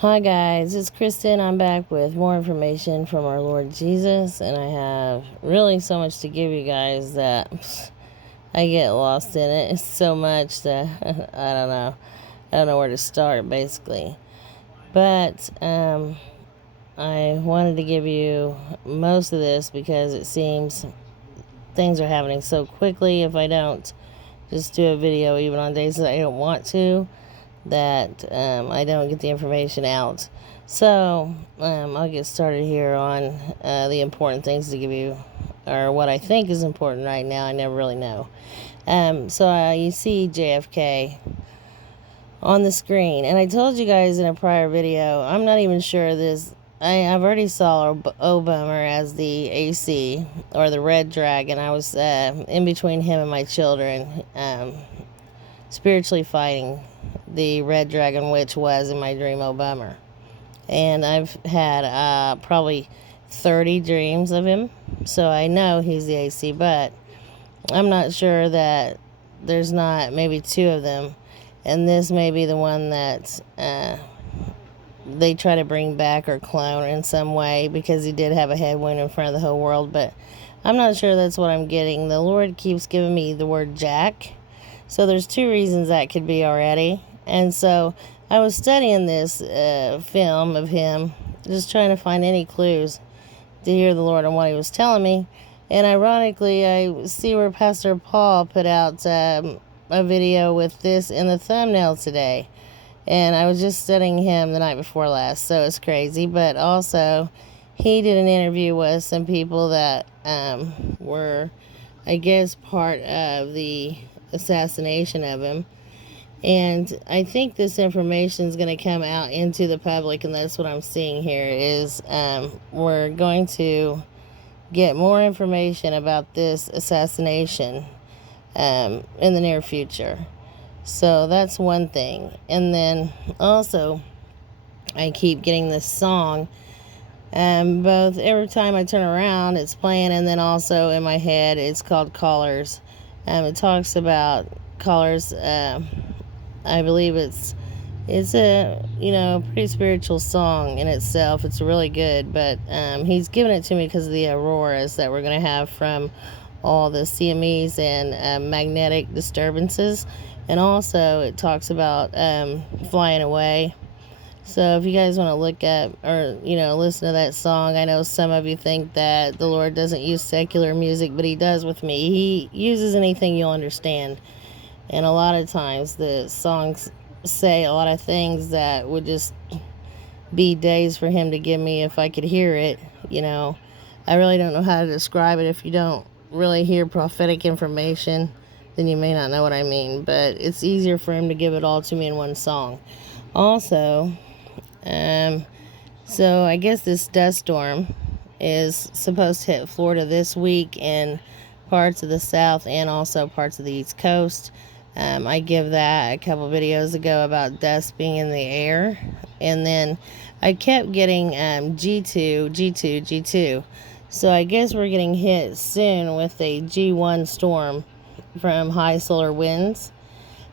Hi guys, it's Kristen. I'm back with more information from our Lord Jesus, and I have really so much to give you guys that I get lost in it. It's so much that I don't know. I don't know where to start, basically. But I wanted to give you most of this because it seems things are happening so quickly. If I don't just do a video, even on days that I don't want to, that I don't get the information out. So I'll get started here on the important things to give you, or what I think is important right now. I never really know. So you see JFK on the screen, and I told you guys in a prior video, I'm not even sure this. I've already saw Obama as the AC, or the Red Dragon. I was in between him and my children, spiritually fighting the Red Dragon, which was in my dream Obama. And I've had probably 30 dreams of him, so I know he's the AC, but I'm not sure that there's not maybe two of them, and this may be the one that they try to bring back or clone in some way, because he did have a headwind in front of the whole world, but I'm not sure that's what I'm getting. The Lord keeps giving me the word Jack, so there's two reasons that could be already. And so I was studying this film of him, just trying to find any clues to hear the Lord on what he was telling me. And ironically, I see where Pastor Paul put out a video with this in the thumbnail today. And I was just studying him the night before last, so it's crazy. But also, he did an interview with some people that were, I guess, part of the assassination of him. And I think this information is going to come out into the public, and that's what I'm seeing here is we're going to get more information about this assassination in the near future. So that's one thing. And then also, I keep getting this song. Both every time I turn around, it's playing, and then also in my head, it's called Callers. It talks about callers. I believe it's a pretty spiritual song in itself. It's really good, but he's given it to me because of the auroras that we're going to have from all the CMEs and magnetic disturbances. And also it talks about flying away. So if you guys want to look at or listen to that song, I know some of you think that the Lord doesn't use secular music, but he does with me. He uses anything you'll understand. And a lot of times the songs say a lot of things that would just be days for him to give me if I could hear it. I really don't know how to describe it. If you don't really hear prophetic information, then you may not know what I mean. But it's easier for him to give it all to me in one song. Also, so I guess this dust storm is supposed to hit Florida this week and parts of the South and also parts of the East Coast. I give that a couple videos ago about dust being in the air. And then I kept getting G2, G2, G2. So I guess we're getting hit soon with a G1 storm from high solar winds.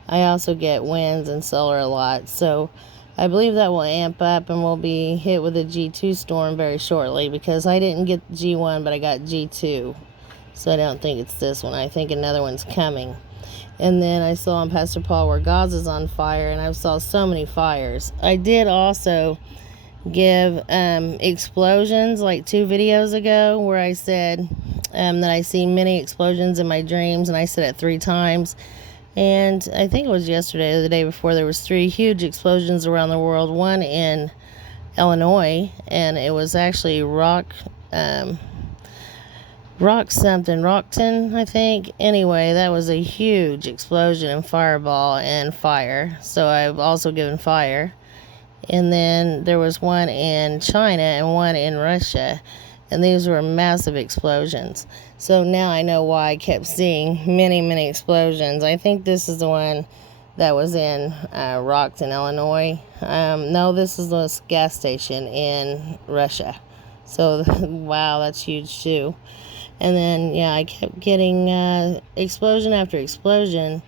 I also get winds and solar a lot. So I believe that will amp up and we'll be hit with a G2 storm very shortly, because I didn't get G1, but I got G2. So I don't think it's this one. I think another one's coming. And then I saw on Pastor Paul where Gaza's on fire, and I saw so many fires. I did also give explosions like 2 videos ago, where I said that I see many explosions in my dreams, and I said it 3 times. And I think it was yesterday or the day before, there was 3 huge explosions around the world. One in Illinois, and it was actually Rockton, I think. Anyway, that was a huge explosion and fireball and fire. So I've also given fire. And then there was one in China and one in Russia. And these were massive explosions. So now I know why I kept seeing many, many explosions. I think this is the one that was in Rockton, Illinois. No, this is the gas station in Russia. So, wow, that's huge too. And then, I kept getting explosion after explosion.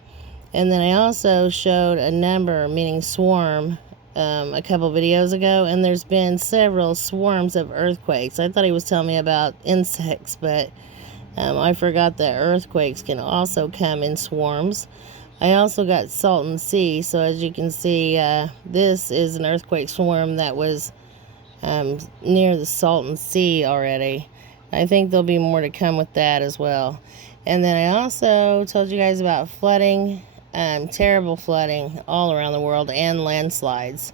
And then I also showed a number, meaning swarm, a couple videos ago, and there's been several swarms of earthquakes. I thought he was telling me about insects, but I forgot that earthquakes can also come in swarms. I also got Salton Sea, so as you can see, this is an earthquake swarm that was near the Salton Sea already. I think there'll be more to come with that as well. And then I also told you guys about flooding, terrible flooding all around the world, and landslides.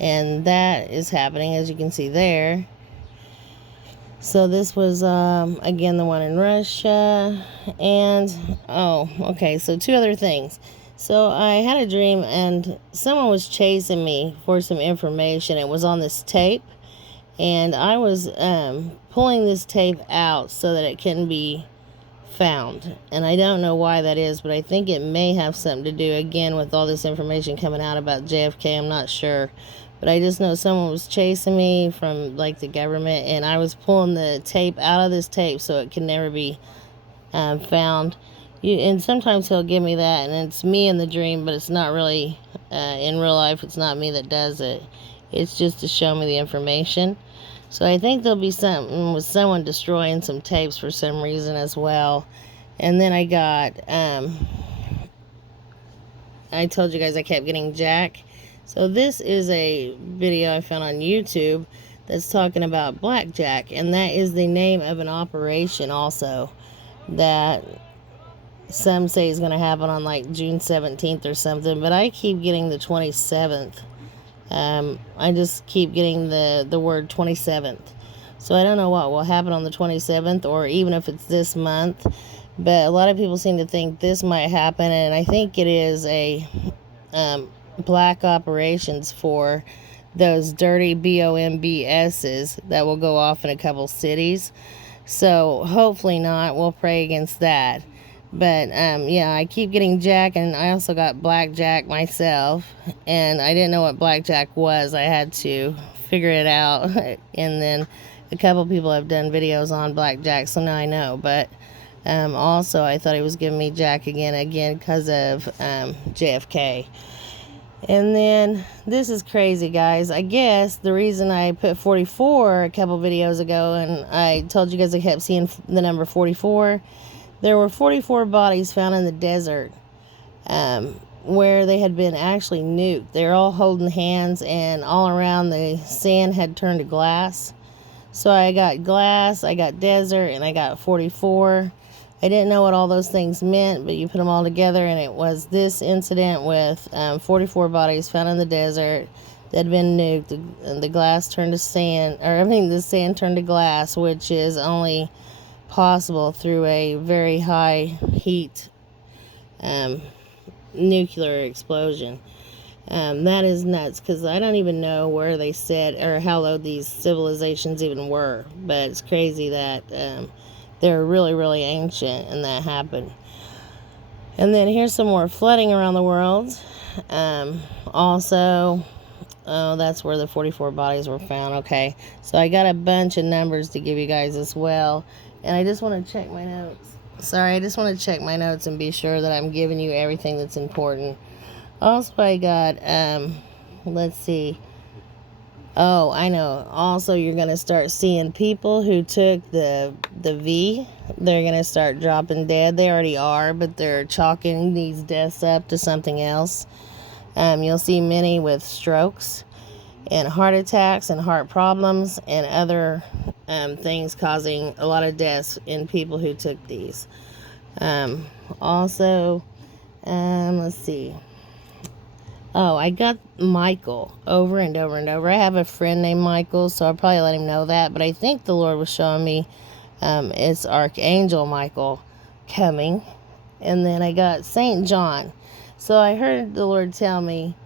And that is happening, as you can see there. So this was, again, the one in Russia. And, oh, okay, so two other things. So I had a dream, and someone was chasing me for some information. It was on this tape. And I was pulling this tape out so that it can be found. And I don't know why that is, but I think it may have something to do, again, with all this information coming out about JFK. I'm not sure. But I just know someone was chasing me from, like, the government, and I was pulling the tape out of this tape so it can never be found. And sometimes he'll give me that, and it's me in the dream, but it's not really, in real life, it's not me that does it. It's just to show me the information. So I think there'll be something with someone destroying some tapes for some reason as well. And then I got, I told you guys I kept getting Jack. So this is a video I found on YouTube that's talking about Blackjack. And that is the name of an operation also that some say is going to happen on like June 17th or something. But I keep getting the 27th. I just keep getting the word 27th. So I don't know what will happen on the 27th, or even if it's this month. But a lot of people seem to think this might happen, and I think it is a black operations for those dirty BOMBSs that will go off in a couple cities. So hopefully not. We'll pray against that. But, yeah, I keep getting Jack, and I also got Blackjack myself, and I didn't know what Blackjack was. I had to figure it out, and then a couple people have done videos on Blackjack, so now I know. But also, I thought he was giving me Jack again, because of JFK. And then, this is crazy, guys. I guess the reason I put 44 a couple videos ago, and I told you guys I kept seeing the number 44, there were 44 bodies found in the desert where they had been actually nuked. They were all holding hands, and all around the sand had turned to glass. So I got glass, I got desert, and I got 44. I didn't know what all those things meant, but you put them all together, and it was this incident with 44 bodies found in the desert that had been nuked. The glass turned to sand, the sand turned to glass, which is only possible through a very high heat nuclear explosion. That is nuts, because I don't even know where they said or how old these civilizations even were, but it's crazy that they're really, really ancient and that happened. And then here's some more flooding around the world. Also, oh, that's where the 44 bodies were found. Okay, so I got a bunch of numbers to give you guys as well. And I just want to check my notes. Sorry, I just want to check my notes and be sure that I'm giving you everything that's important. Also, I got, let's see. Oh, I know. Also, you're going to start seeing people who took the V. They're going to start dropping dead. They already are, but they're chalking these deaths up to something else. You'll see many with strokes and heart attacks and heart problems and other things causing a lot of deaths in people who took these. Also, let's see. Oh, I got Michael over and over and over. I have a friend named Michael, so I'll probably let him know that. But I think the Lord was showing me it's Archangel Michael coming. And then I got St. John. So I heard the Lord tell me,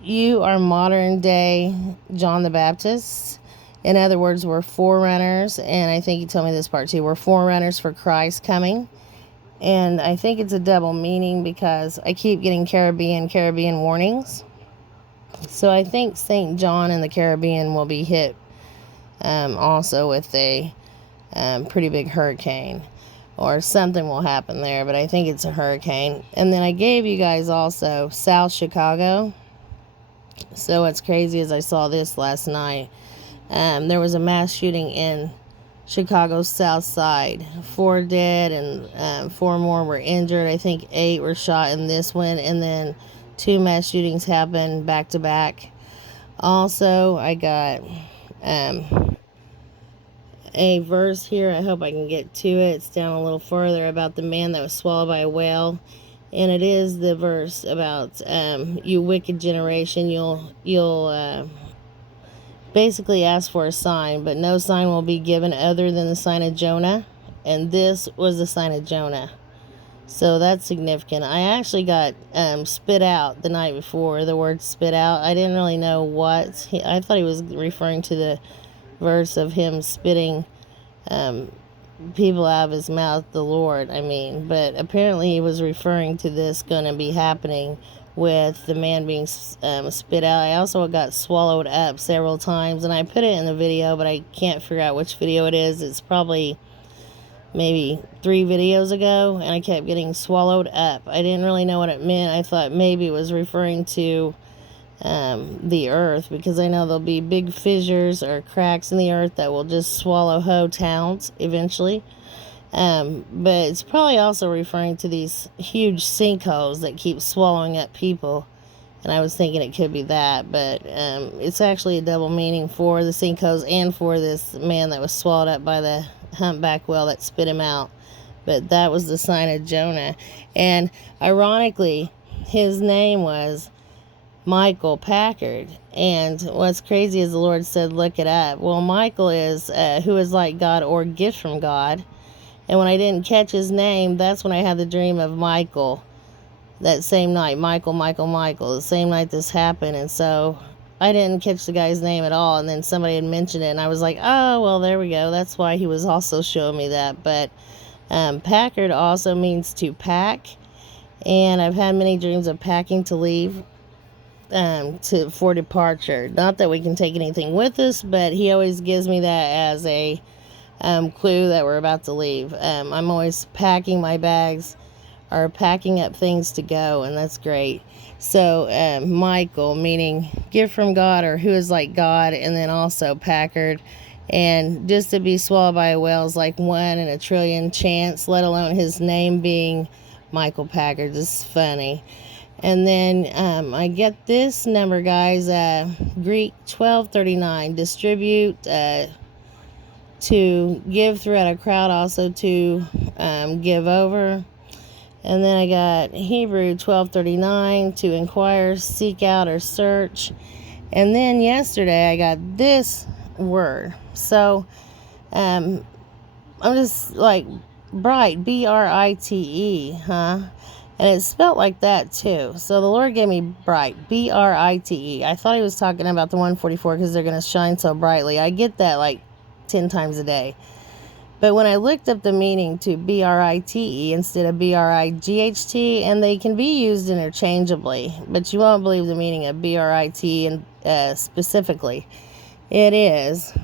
you are modern day John the Baptist. In other words, we're forerunners, and I think he told me this part too. We're forerunners for Christ coming. And I think it's a double meaning, because I keep getting Caribbean warnings. So I think St. John and the Caribbean will be hit also with a pretty big hurricane, or something will happen there, but I think it's a hurricane. And then I gave you guys also South Chicago. So what's crazy is I saw this last night. There was a mass shooting in Chicago's South Side. 4 dead and 4 more were injured. I think 8 were shot in this one, and then 2 mass shootings happened back to back. Also, I got a verse here. I hope I can get to it. It's down a little further about the man that was swallowed by a whale. And it is the verse about you wicked generation, you'll basically ask for a sign, but no sign will be given other than the sign of Jonah. And this was the sign of Jonah. So that's significant. I actually got spit out the night before, the word spit out. I didn't really know what. I thought he was referring to the verse of him spitting people out of his mouth, the Lord, I mean. But apparently he was referring to this going to be happening with the man being spit out. I also got swallowed up several times, and I put it in the video, but I can't figure out which video it is. It's probably maybe 3 videos ago, and I kept getting swallowed up. I didn't really know what it meant. I thought maybe it was referring to the earth, because I know there'll be big fissures or cracks in the earth that will just swallow whole towns eventually. But it's probably also referring to these huge sinkholes that keep swallowing up people. And I was thinking it could be that, but it's actually a double meaning for the sinkholes and for this man that was swallowed up by the humpback whale that spit him out. But that was the sign of Jonah. And ironically, his name was Michael Packard. And what's crazy is the Lord said, look it up. Well, Michael is who is like God, or gift from God. And when I didn't catch his name, that's when I had the dream of Michael. That same night, Michael, the same night this happened. And so I didn't catch the guy's name at all. And then somebody had mentioned it, and I was like, oh, well, there we go. That's why he was also showing me that. But Packard also means to pack. And I've had many dreams of packing to leave for departure. Not that we can take anything with us, but he always gives me that as a clue that we're about to leave. I'm always packing my bags or packing up things to go, and that's great. So Michael, meaning gift from God, or who is like God, and then also Packard. And just to be swallowed by a whale is like 1 in a trillion chance, let alone his name being Michael Packard. This is funny. And then I get this number, guys, Greek 1239, distribute, to give throughout a crowd, also to give over. And then I got Hebrew 1239, to inquire, seek out, or search. And then yesterday I got this word. So I'm just like bright, B-R-I-T-E, huh? And it's spelled like that too. So the Lord gave me bright, B-R-I-T-E. I thought he was talking about the 144 because they're going to shine so brightly. I get that like 10 times a day. But when I looked up the meaning to B-R-I-T-E instead of B-R-I-G-H-T, and they can be used interchangeably, but you won't believe the meaning of B-R-I-T specifically. It is,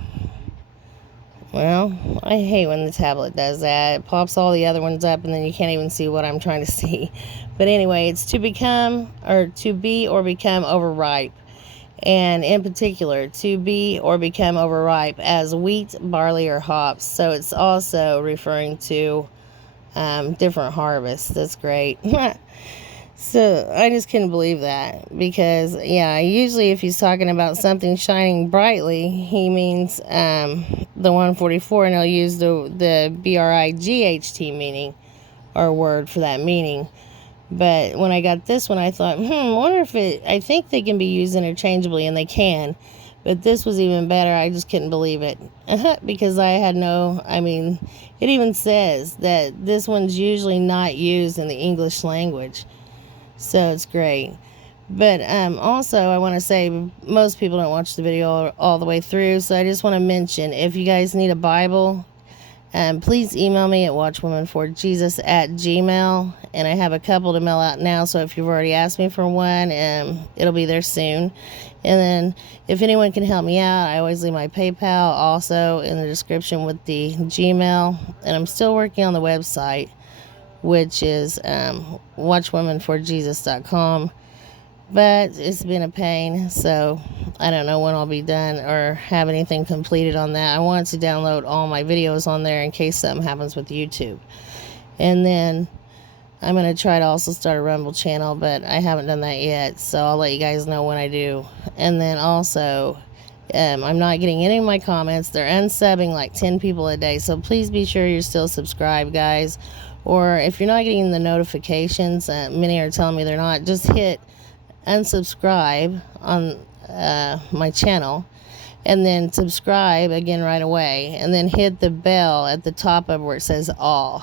well, I hate when the tablet does that. It pops all the other ones up, and then you can't even see what I'm trying to see. But anyway, it's to become, or to be or become overripe. And in particular, to be or become overripe as wheat, barley, or hops. So it's also referring to different harvests. That's great. So I just couldn't believe that, because yeah, usually if he's talking about something shining brightly, he means the 144, and he'll use the B-R-I-G-H-T meaning, or word for that meaning. But when I got this one, I thought, I wonder if I think they can be used interchangeably, and they can. But this was even better. I just couldn't believe it. Because it even says that this one's usually not used in the English language. So it's great. But also, I want to say, most people don't watch the video all the way through. So I just want to mention, if you guys need a Bible, please email me at watchwomanforjesus@gmail.com, and I have a couple to mail out now, so if you've already asked me for one, it'll be there soon. And then if anyone can help me out, I always leave my PayPal also in the description with the Gmail, and I'm still working on the website, which is watchwomanforjesus.com. but it's been a pain, so I don't know when I'll be done or have anything completed on that. I want to download all my videos on there in case something happens with YouTube. And then I'm going to try to also start a Rumble channel, but I haven't done that yet, so I'll let you guys know when I do. And then also, I'm not getting any of my comments. They're unsubbing like 10 people a day, so please be sure you're still subscribed, guys. Or if you're not getting the notifications, many are telling me they're not, just hit unsubscribe on my channel, and then subscribe again right away, and then hit the bell at the top of where it says all.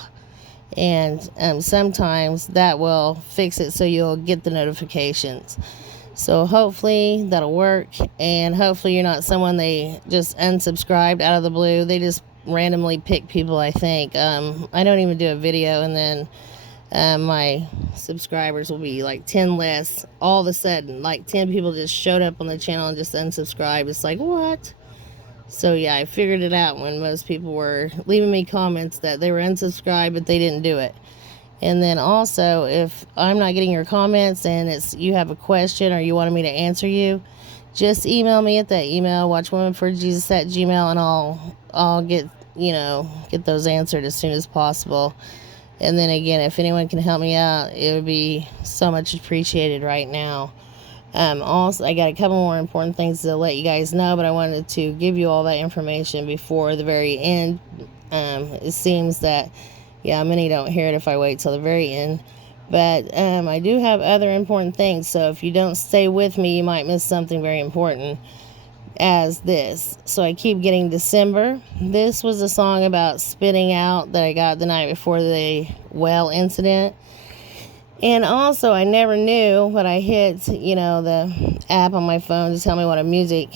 And sometimes that will fix it so you'll get the notifications. So hopefully that'll work, and hopefully you're not someone they just unsubscribed out of the blue. They just randomly pick people, I think. I don't even do a video, and then my subscribers will be like 10 less all of a sudden. Like 10 people just showed up on the channel and just unsubscribed. It's like, what? So yeah, I figured it out when most people were leaving me comments that they were unsubscribed, but they didn't do it. And then also, if I'm not getting your comments and it's you have a question or you wanted me to answer you, just email me at that email, watchwomanforjesus@gmail, and I'll get those answered as soon as possible. And then again, if anyone can help me out, it would be so much appreciated right now. Also, I got a couple more important things to let you guys know, but I wanted to give you all that information before the very end. It seems that, many don't hear it if I wait till the very end. But I do have other important things, so if you don't stay with me, you might miss something very important as this. So I keep getting December. This was a song about spitting out that I got the night before the well incident. And also, I never knew, but I hit, the app on my phone to tell me what a music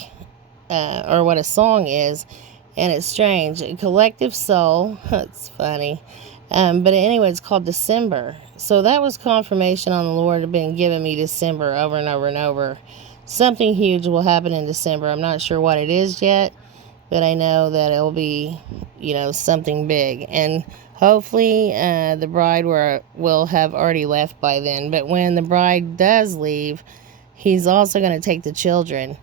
or what a song is. And it's strange. Collective Soul. That's funny. But anyway, it's called December. So that was confirmation on the Lord had been giving me December over and over and over. Something huge will happen in December. I'm not sure what it is yet, but I know that it'll be, something big. And hopefully the bride will have already left by then. But when the bride does leave, he's also going to take the children.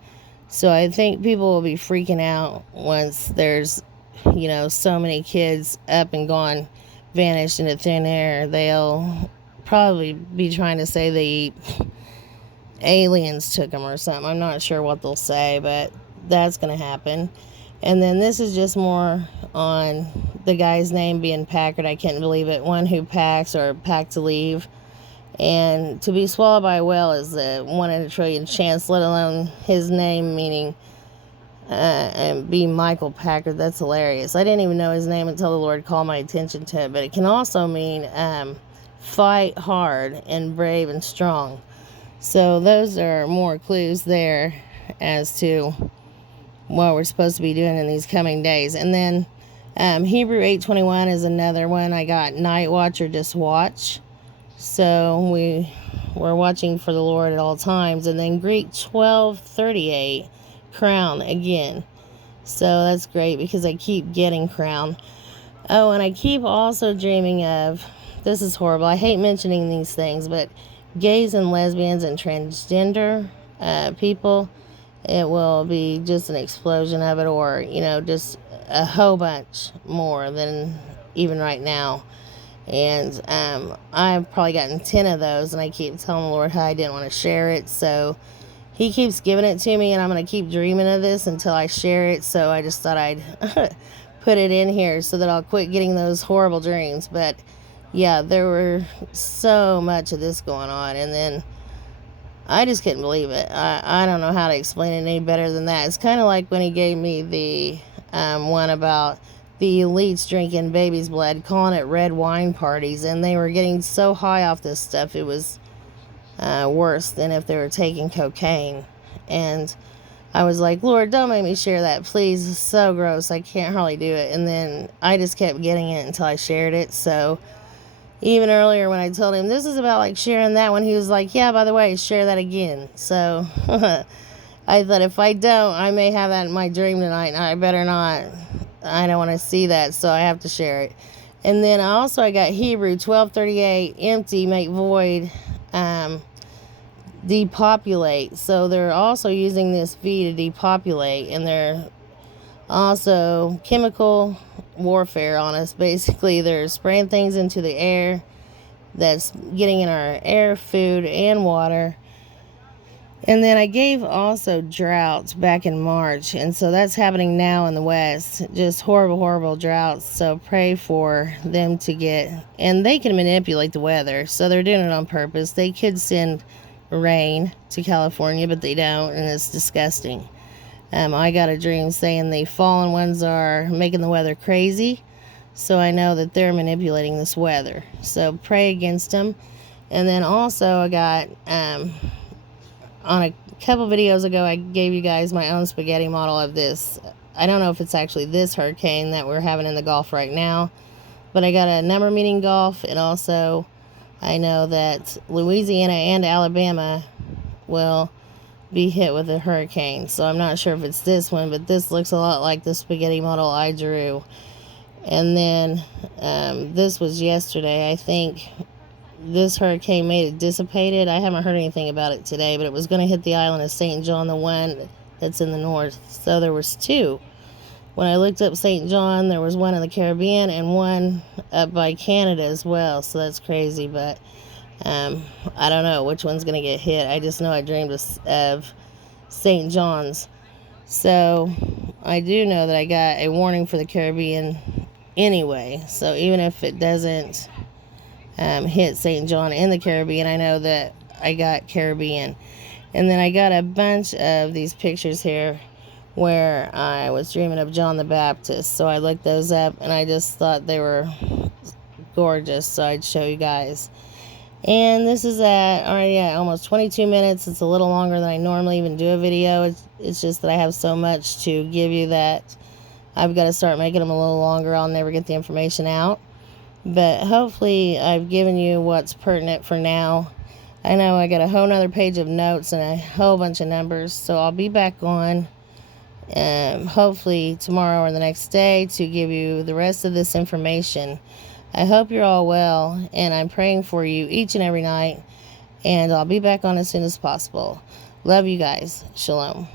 So I think people will be freaking out once there's, so many kids up and gone, vanished into thin air. They'll probably be trying to say the aliens took them or something. I'm not sure what they'll say, but that's going to happen. And then this is just more on the guy's name being Packard. I can't believe it. One who packs or packed to leave. And to be swallowed by a whale is a 1 in a trillion chance, let alone his name meaning and be Michael Packard. That's hilarious. I didn't even know his name until the Lord called my attention to it. But it can also mean fight hard and brave and strong. So those are more clues there as to what we're supposed to be doing in these coming days. And then Hebrew 8:21 is another one. I got night watch or just watch. So we're watching for the Lord at all times. And then Greek 12:38, crown again. So that's great because I keep getting crown. Oh, and I keep also dreaming of, this is horrible, I hate mentioning these things, but gays and lesbians and transgender people, it will be just an explosion of it, or just a whole bunch more than even right now. And I've probably gotten 10 of those, and I keep telling the Lord how I didn't want to share it, so he keeps giving it to me, and I'm going to keep dreaming of this until I share it. So I just thought I'd put it in here so that I'll quit getting those horrible dreams. But yeah, there were so much of this going on, and then I just couldn't believe it. I don't know how to explain it any better than that. It's kind of like when he gave me the one about the elites drinking baby's blood, calling it red wine parties, and they were getting so high off this stuff, it was worse than if they were taking cocaine. And I was like, Lord, don't make me share that, please. It's so gross. I can't hardly do it. And then I just kept getting it until I shared it. So even earlier when I told him this is about like sharing that one, he was like, yeah, by the way, share that again. So I thought if I don't, I may have that in my dream tonight, and I better not. I don't want to see that, so I have to share it. And then I got Hebrew 12:38, empty, make void. depopulate. So they're also using this V to depopulate, and they're also chemical warfare on us. Basically, they're spraying things into the air that's getting in our air, food, and water. And then I gave also droughts back in March, and so that's happening now in the West. Just horrible, horrible droughts. So pray for them to get, and they can manipulate the weather, so they're doing it on purpose. They could send rain to California, but they don't, and it's disgusting. I got a dream saying the fallen ones are making the weather crazy, so I know that they're manipulating this weather. So pray against them. And then also I got on a couple videos ago, I gave you guys my own spaghetti model of this. I don't know if it's actually this hurricane that we're having in the Gulf right now, but I got a number meaning Gulf, and also I know that Louisiana and Alabama will be hit with a hurricane. So I'm not sure if it's this one, but this looks a lot like the spaghetti model I drew. And then this was yesterday. I think this hurricane made it dissipated. I haven't heard anything about it today, but it was going to hit the island of St. John, the one that's in the north. So there was two. When I looked up St. John, there was one in the Caribbean and one up by Canada as well. So that's crazy, but I don't know which one's going to get hit. I just know I dreamed of St. John's. So I do know that I got a warning for the Caribbean anyway. So even if it doesn't hit St. John in the Caribbean, I know that I got Caribbean. And then I got a bunch of these pictures here where I was dreaming of John the Baptist. So I looked those up, and I just thought they were gorgeous, so I'd show you guys. And this is already at almost 22 minutes. It's a little longer than I normally even do a video. It's just that I have so much to give you that I've got to start making them a little longer. I'll never get the information out. But hopefully I've given you what's pertinent for now. I know I got a whole nother page of notes and a whole bunch of numbers. So I'll be back on hopefully tomorrow or the next day to give you the rest of this information. I hope you're all well, and I'm praying for you each and every night. And I'll be back on as soon as possible. Love you guys. Shalom.